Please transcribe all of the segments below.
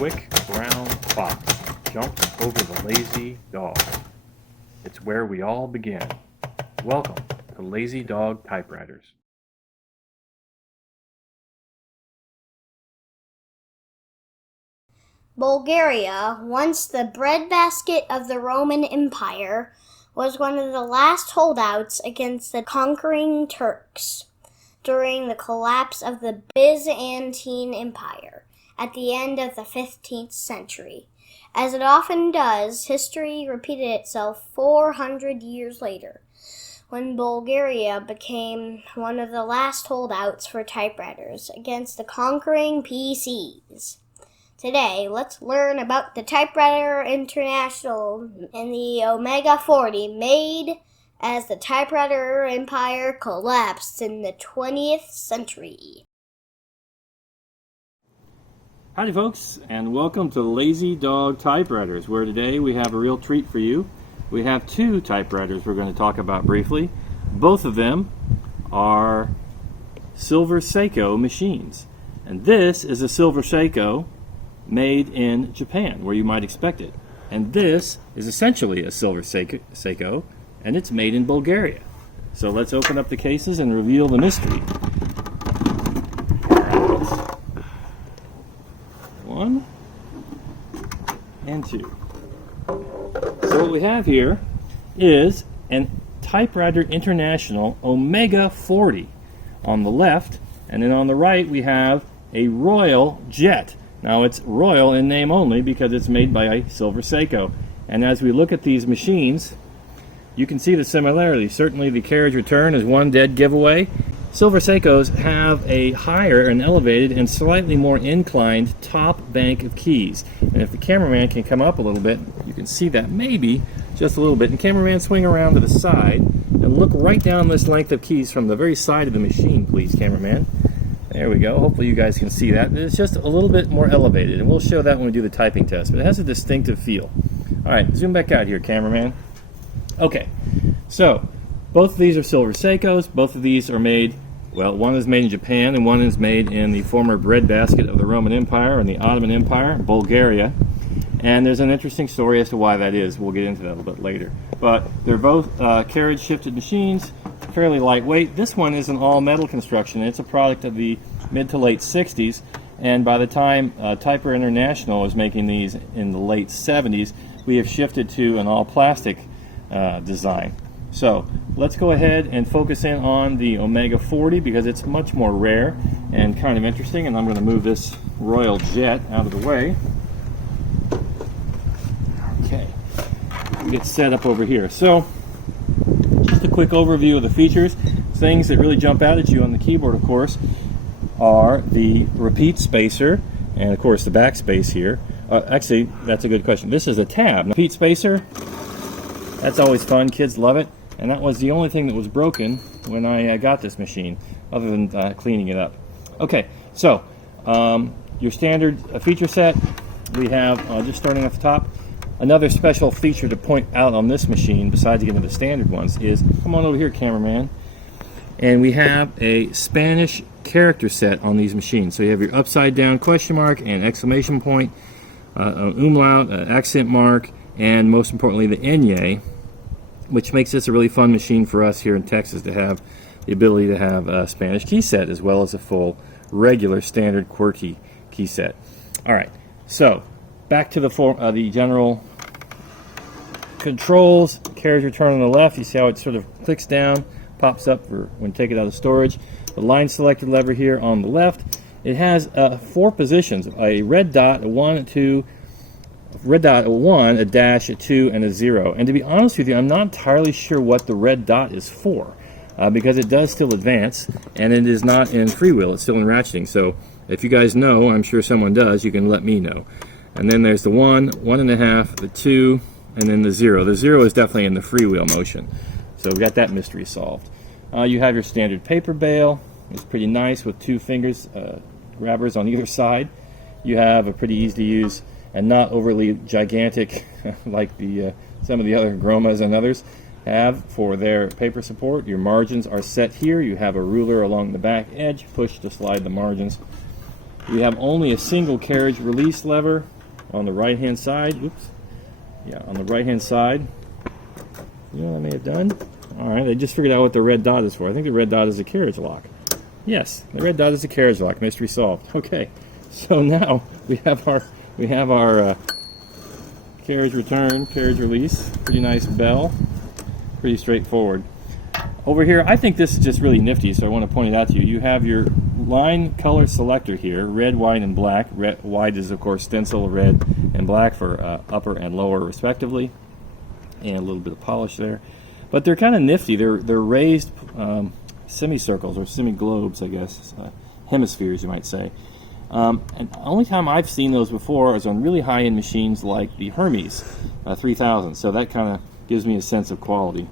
quick brown fox jumped over the lazy dog. It's where we all begin. Welcome to Lazy Dog Typewriters. Bulgaria, once the breadbasket of the Roman Empire, was one of the last holdouts against the conquering Turks during the collapse of the Byzantine Empire at the end of the 15th century. As it often does, history repeated itself 400 years later, when Bulgaria became one of the last holdouts for typewriters against the conquering PCs. Today, let's learn about the Typewriter International and the Omega 40 made as the Typewriter Empire collapsed in the 20th century. Howdy folks, and welcome to Lazy Dog Typewriters, where today we have a real treat for you. We have two typewriters we're going to talk about briefly. Both of them are Silver Seiko machines. And this is a Silver Seiko made in Japan, where you might expect it. And this is essentially a Silver Seiko, and it's made in Bulgaria. So let's open up the cases and reveal the mystery. One and two. So what we have here is an Typewriter International Omega 40 on the left, and then on the right we have a Royal Jet. Now it's Royal in name only because it's made by a Silver Seiko. And as we look at these machines, you can see the similarity. Certainly the carriage return is one dead giveaway. Silver Seikos have a higher and elevated and slightly more inclined top bank of keys. And if the cameraman can come up a little bit, you can see that maybe just a little bit. And cameraman, swing around to the side and look right down this length of keys from the very side of the machine, please, cameraman. There we go. Hopefully you guys can see that. It's just a little bit more elevated, and we'll show that when we do the typing test, but it has a distinctive feel. All right, zoom back out here, cameraman. Okay, so both of these are Silver Seikos. Both of these are made, well, one is made in Japan and one is made in the former breadbasket of the Roman Empire and the Ottoman Empire, Bulgaria. And there's an interesting story as to why that is. We'll get into that a little bit later. But they're both carriage shifted machines, fairly lightweight. This one is an all-metal construction. It's a product of the mid to late 60s, and by the time Typewriter International was making these in the late 70s, we have shifted to an all-plastic design. So let's go ahead and focus in on the Omega 40 because it's much more rare and kind of interesting, and I'm going to move this Royal Jet out of the way. Okay, get set up over here. So just a quick overview of the features. Things that really jump out at you on the keyboard, of course, are the repeat spacer and, of course, the backspace here. Actually, that's a good question. This is a tab. Repeat spacer, that's always fun. Kids love it. And that was the only thing that was broken when I got this machine, other than cleaning it up. Okay, so your standard feature set, we have, just starting at the top, another special feature to point out on this machine, besides getting the standard ones, is, come on over here, cameraman, and we have a Spanish character set on these machines. So you have your upside down question mark and exclamation point, umlaut, accent mark, and most importantly the enye, which makes this a really fun machine for us here in Texas to have the ability to have a Spanish key set as well as a full regular standard QWERTY key set. All right, so back to the general controls. Carriage return on the left. You see how it sort of clicks down, pops up for when take it out of storage. The line selector lever here on the left. It has 4 positions: a red dot, a 1, a 2, red dot, a 1, a dash, a 2, and a 0. And to be honest with you, I'm not entirely sure what the red dot is for, because it does still advance, and it is not in freewheel. It's still in ratcheting. So if you guys know, I'm sure someone does, you can let me know. And then there's the 1, 1.5, the 2, and then the 0. The 0 is definitely in the freewheel motion. So we got that mystery solved. You have your standard paper bail. It's pretty nice with 2 fingers, grabbers on either side. You have a pretty easy to use and not overly gigantic like the some of the other Gromas and others have for their paper support. Your margins are set here. You have a ruler along the back edge, push to slide the margins. We have only a single carriage release lever on the right hand side. Oops. Yeah, on the right hand side. You know what I may have done? Alright, I just figured out what the red dot is for. I think the red dot is a carriage lock. Yes, the red dot is a carriage lock. Mystery solved. Okay, so now we have our carriage return, carriage release. Pretty nice bell. Pretty straightforward. Over here, I think this is just really nifty, so I want to point it out to you. You have your line color selector here, red, white, and black. White is, of course, stencil, red, and black for upper and lower, respectively. And a little bit of polish there. But they're kind of nifty. They're raised semicircles, or semi-globes, I guess. Hemispheres, you might say. And the only time I've seen those before is on really high-end machines like the Hermes 3000. So that kind of gives me a sense of quality,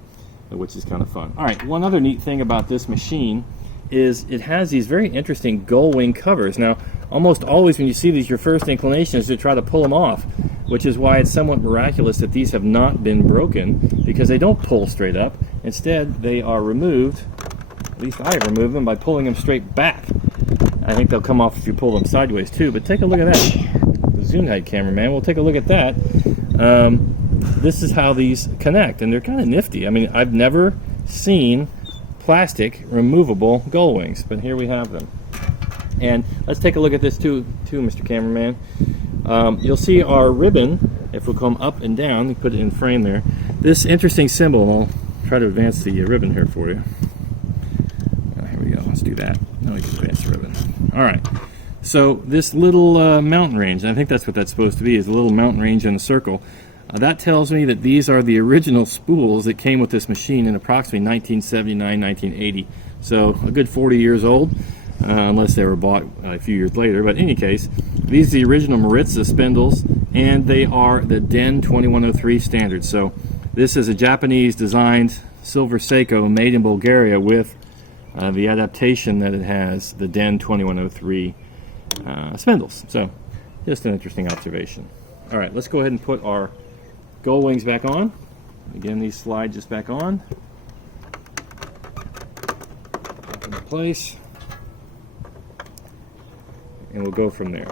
which is kind of fun. All right, one other neat thing about this machine is it has these very interesting gull wing covers. Now, almost always when you see these, your first inclination is to try to pull them off, which is why it's somewhat miraculous that these have not been broken, because they don't pull straight up. Instead, they are removed, at least I remove them, by pulling them straight back. I think they'll come off if you pull them sideways too, but take a look at that. The zoom height cameraman, we'll take a look at that. This is how these connect, and they're kind of nifty. I mean, I've never seen plastic removable gull wings, but here we have them. And let's take a look at this too, Mr. Cameraman. You'll see our ribbon, if we'll come up and down, put it in frame there. This interesting symbol, and I'll try to advance the ribbon here for you. Here we go, let's do that. Now we can advance the ribbon. All right, so this little mountain range, and I think that's what that's supposed to be, is a little mountain range in a circle. That tells me that these are the original spools that came with this machine in approximately 1979, 1980. So a good 40 years old, unless they were bought a few years later. But in any case, these are the original Maritza spindles, and they are the DEN 2103 standard. So this is a Japanese designed Silver Seiko made in Bulgaria with the adaptation that it has, the DEN 2103 spindles. So just an interesting observation. All right, let's go ahead and put our gull wings back on. Again, these slide just back on. Back into place. And we'll go from there.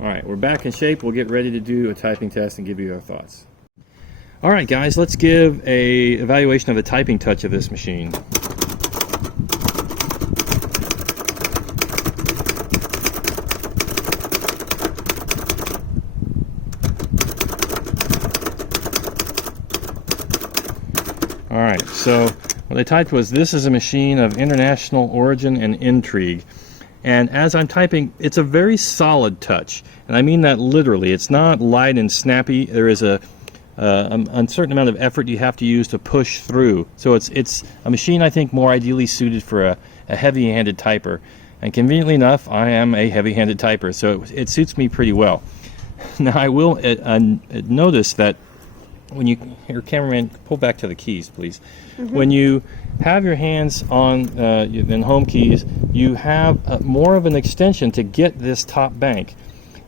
Alright, we're back in shape. We'll get ready to do a typing test and give you our thoughts. Alright guys, let's give a evaluation of the typing touch of this machine. Alright, so what I typed was, this is a machine of international origin and intrigue. And as I'm typing, it's a very solid touch. And I mean that literally. It's not light and snappy. There is a certain amount of effort you have to use to push through. So it's a machine, I think, more ideally suited for a heavy-handed typer. And conveniently enough, I am a heavy-handed typer, so it suits me pretty well. Now, I will notice that when you, your cameraman, pull back to the keys, please. When you have your hands on the home keys, you have more of an extension to get this top bank.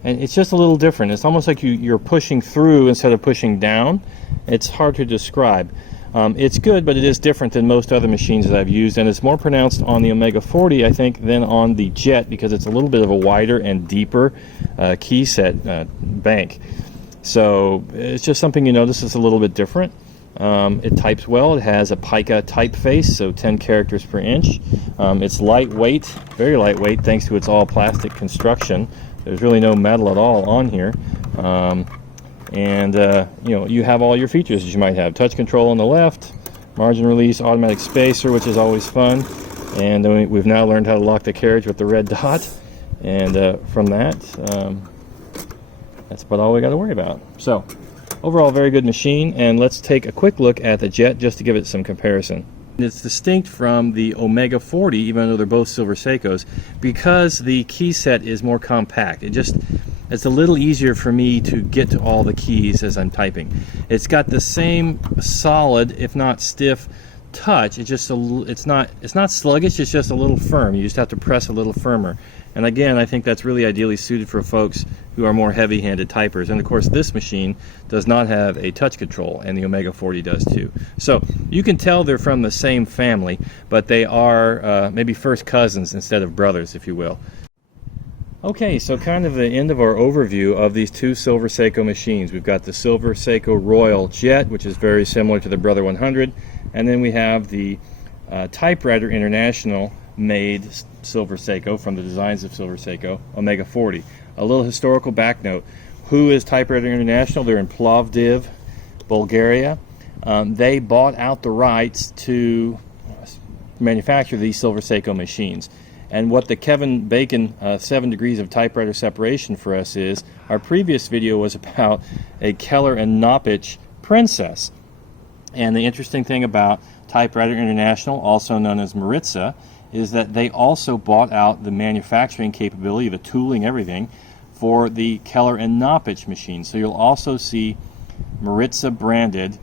And it's just a little different. It's almost like you're pushing through instead of pushing down. It's hard to describe. It's good, but it is different than most other machines that I've used, and it's more pronounced on the Omega 40, I think, than on the Jet, because it's a little bit of a wider and deeper key set bank. So it's just something you notice is a little bit different. It types well. It has a pica typeface, so 10 characters per inch. It's lightweight, very lightweight, thanks to its all plastic construction. There's really no metal at all on here. You know, you have all your features that you might have. Touch control on the left, margin release, automatic spacer, which is always fun. And then we've now learned how to lock the carriage with the red dot. And from that, that's about all we got to worry about. So, overall, very good machine. And let's take a quick look at the Jet just to give it some comparison. It's distinct from the Omega 40, even though they're both Silver Seikos, because the key set is more compact. It's a little easier for me to get to all the keys as I'm typing. It's got the same solid, if not stiff, touch. It's not sluggish. It's just a little firm. You just have to press a little firmer. And again, I think that's really ideally suited for folks who are more heavy-handed typers. And of course, this machine does not have a touch control, and the Omega 40 does too. So you can tell they're from the same family, but they are maybe first cousins instead of brothers, if you will. Okay, so kind of the end of our overview of these two Silver Seiko machines. We've got the Silver Seiko Royal Jet, which is very similar to the Brother 100, and then we have the Typewriter International made Silver Seiko from the designs of Silver Seiko, Omega 40. A little historical back note. Who is Typewriter International? They're in Plovdiv, Bulgaria. They bought out the rights to manufacture these Silver Seiko machines. And what the Kevin Bacon 7 degrees of typewriter separation for us is, our previous video was about a Keller and Knopich Princess. And the interesting thing about Typewriter International, also known as Maritza, is that they also bought out the manufacturing capability, the tooling, everything, for the Keller and Knopich machines. So you'll also see Maritza branded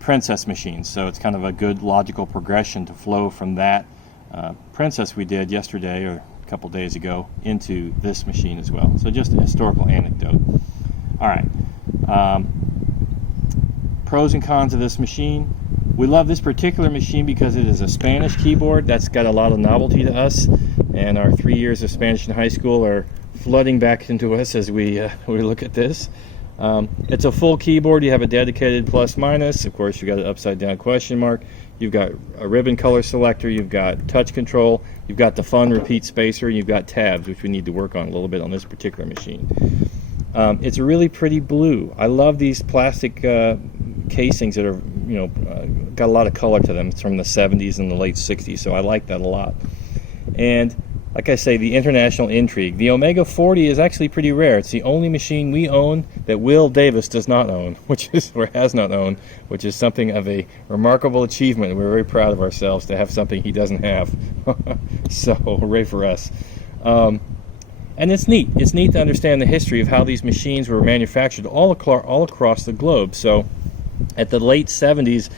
Princess machines. So it's kind of a good logical progression to flow from that Princess we did yesterday or a couple days ago into this machine as well. So just a historical anecdote. All right. Pros and cons of this machine. We love this particular machine because it is a Spanish keyboard. That's got a lot of novelty to us, and our 3 years of Spanish in high school are flooding back into us as we look at this. It's a full keyboard. You have a dedicated plus minus. Of course, you've got an upside down question mark. You've got a ribbon color selector. You've got touch control. You've got the fun repeat spacer. And you've got tabs, which we need to work on a little bit on this particular machine. It's a really pretty blue. I love these plastic casings that are, got a lot of color to them. It's from the 70s and the late 60s, so I like that a lot. And like I say, the international intrigue. The Omega 40 is actually pretty rare. It's the only machine we own that Will Davis does not own, or has not owned, which is something of a remarkable achievement. We're very proud of ourselves to have something he doesn't have. So, hooray for us. And it's neat. It's neat to understand the history of how these machines were manufactured all across the globe. So, at the late 70s,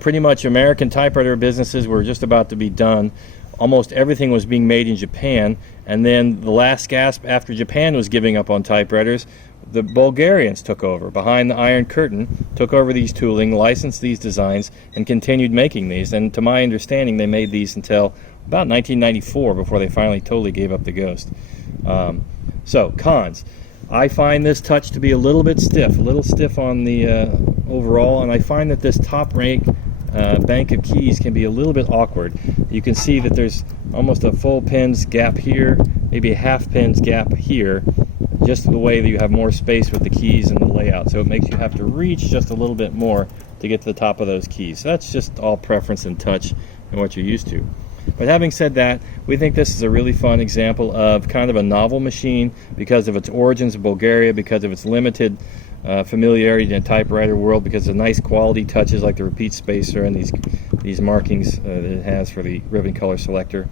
pretty much American typewriter businesses were just about to be done. Almost everything was being made in Japan, and then the last gasp after Japan was giving up on typewriters, the Bulgarians took over, behind the Iron Curtain, took over these tooling, licensed these designs, and continued making these. And to my understanding, they made these until about 1994 before they finally totally gave up the ghost. So, cons. I find this touch to be a little bit stiff, on the overall, and I find that this top rank bank of keys can be a little bit awkward. You can see that there's almost a full pins gap here, maybe a half pins gap here, just the way that you have more space with the keys and the layout. So it makes you have to reach just a little bit more to get to the top of those keys. So that's just all preference and touch and what you're used to. But having said that, we think this is a really fun example of kind of a novel machine because of its origins in Bulgaria, because of its limited familiarity in the typewriter world, because of nice quality touches like the repeat spacer and these markings that it has for the ribbon color selector.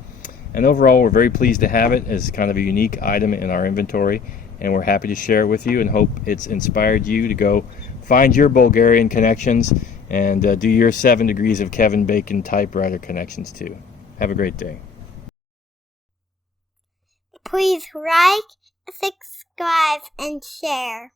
And overall, we're very pleased to have it as kind of a unique item in our inventory, and we're happy to share it with you and hope it's inspired you to go find your Bulgarian connections and do your 7 degrees of Kevin Bacon typewriter connections too. Have a great day. Please like, subscribe, and share.